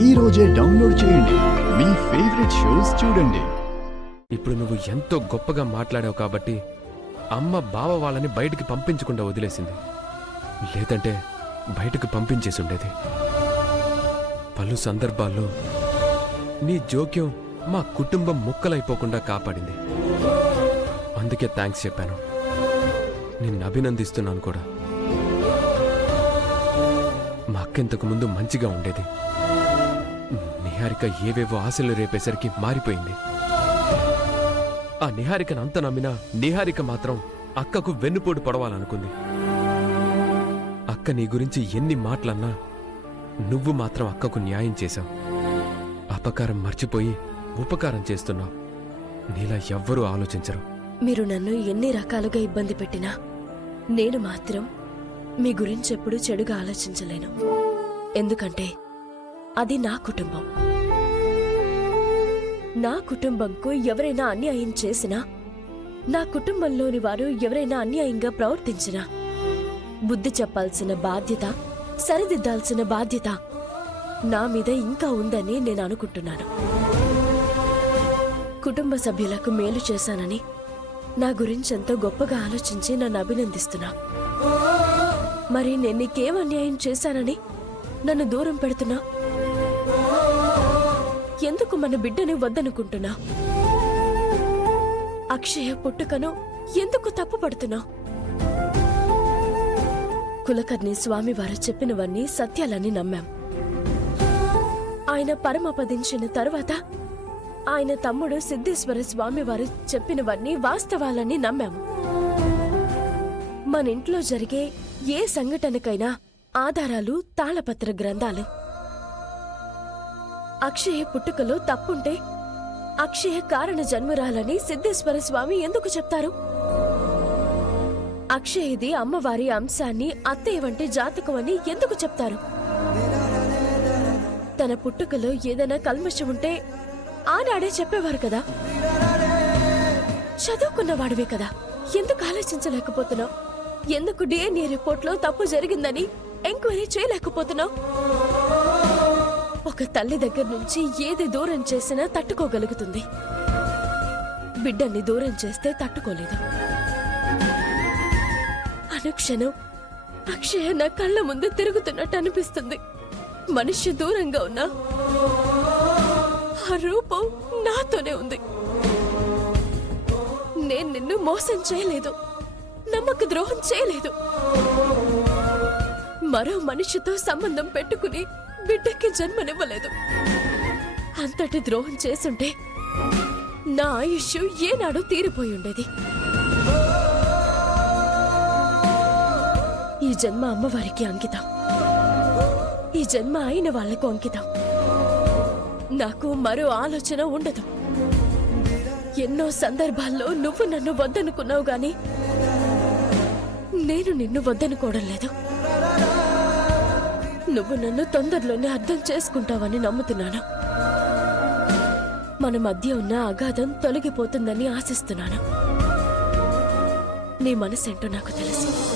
ఈ రోజే డౌన్లోడ్ చేయండి. మీ ఫేవరెట్ షోస్ చూడండి. ఇప్పుడు నువ్వు ఎంతో గొప్పగా మాట్లాడావు కాబట్టి అమ్మ బావ వాళ్ళని బయటికి పంపించకుండా వదిలేసింది. లేదంటే బయటకు పంపించేసి ఉండేది. పలు సందర్భాల్లో నీ జోక్యం మా కుటుంబం ముక్కలైపోకుండా కాపాడింది. అందుకే థ్యాంక్స్ చెప్పాను. నిన్ను అభినందిస్తున్నాను కూడా. మా అక్కింతకు ముందు మంచిగా ఉండేది. నిహారిక ఏవేవో ఆశలు రేపేసరికి మారిపోయింది. ఆ నిహారికను అంత నమ్మినా నిహారిక మాత్రం అక్కకు వెన్నుపోటు పడవాలనుకుంది. అక్క నీ గురించి ఎన్ని మాటలన్నా నువ్వు మాత్రం అక్కకు న్యాయం చేశావు. అపకారం మర్చిపోయి ఉపకారం చేస్తున్నావు. నీలా ఎవ్వరూ ఆలోచించరు. మీరు నన్ను ఎన్ని రకాలుగా ఇబ్బంది పెట్టినా నేను మాత్రం మీ గురించి ఎప్పుడూ చెడుగా ఆలోచించలేను. ఎందుకంటే అది నా కుటుంబం. నా కుటుంబంకు ఎవరైనా అన్యాయం చేసినా, నా కుటుంబంలోని వారు ఎవరైనా అన్యాయంగా ప్రవర్తించినా బుద్ధి చెప్పాల్సిన బాధ్యత, సరిదిద్దాల్సిన బాధ్యత నా మీద ఇంకా ఉందని నేను అనుకుంటున్నాను. కుటుంబ సభ్యులకు మేలు చేశానని నా గురించి ఎంతో గొప్పగా ఆలోచించి నన్ను అభినందిస్తున్నా. మరి నేను నీకేం అన్యాయం చేశానని నన్ను దూరం పెడుతున్నా? ఎందుకు మన బిడ్డని వద్దనుకుంటున్నా? అక్షయ పుట్టుకను ఎందుకు తప్పుపడుతున్నా? కులకర్ణి స్వామివారు చెప్పినవన్నీ సత్యాలని నమ్మాం. ఆయన పరమపదించిన తరువాత ఆయన తమ్ముడు సిద్ధేశ్వర స్వామివారు చెప్పినవన్నీ వాస్తవాలని నమ్మాము. మన ఇంట్లో జరిగే ఏ సంఘటనకైనా ఆధారాలు, తాళపత్ర గ్రంథాలు. అక్షయ పుట్టుకలో తప్పుంటే అక్షయ కారణ జన్మురాలని సిద్ధేశ్వర స్వామి ఎందుకు చెప్తారు? అక్షయది అమ్మవారి అంశాన్ని, అత్తయ్య వంటి జాతకం అని ఎందుకు చెప్తారు? తన పుట్టుకలో ఏదైనా కల్మషం ఉంటే ఆనాడే చెప్పేవారు కదా. చదువుకున్నవాడివే కదా, ఎందుకు ఆలోచించలేకపోతున్నావు? ఎందుకు DNA రిపోర్ట్లో తప్పు జరిగిందని ఎంక్వైరీ చేయలేకపోతున్నావు? ఒక తల్లి దగ్గర నుంచి ఏది దూరం చేసినా తట్టుకోగలుగుతుంది. బిడ్డని దూరం చేస్తే తట్టుకోలేదు. అనుక్షణం అక్షయ నా కళ్ళ ముందు తిరుగుతున్నట్టు అనిపిస్తుంది. మనిషి దూరంగా ఉన్నా ఆ రూపం నాతోనే ఉంది. నేను నిన్ను మోసం చేయలేదు, నమ్మక ద్రోహం చేయలేదు. మరో మనిషితో సంబంధం పెట్టుకుని బిడ్డకి జన్మనివ్వలేదు. అంతటి ద్రోహం చేసుంటే నా ఆయుష్ ఏనాడో తీరిపోయి ఉండేది. ఈ జన్మ అమ్మవారికి అంకితం. ఈ జన్మ అయిన వాళ్లకు అంకితం. నాకు మరో ఆలోచన ఉండదు. ఎన్నో సందర్భాల్లో నువ్వు నన్ను వద్దనుకున్నావు గాని నేను నిన్ను వద్దనుకోవడం లేదు. నువ్వు నన్ను తొందరలోనే అర్థం చేసుకుంటావని నమ్ముతున్నాను. మన మధ్య ఉన్న అగాధం తొలగిపోతుందని ఆశిస్తున్నాను. నీ మనసేంటో నాకు తెలుసు.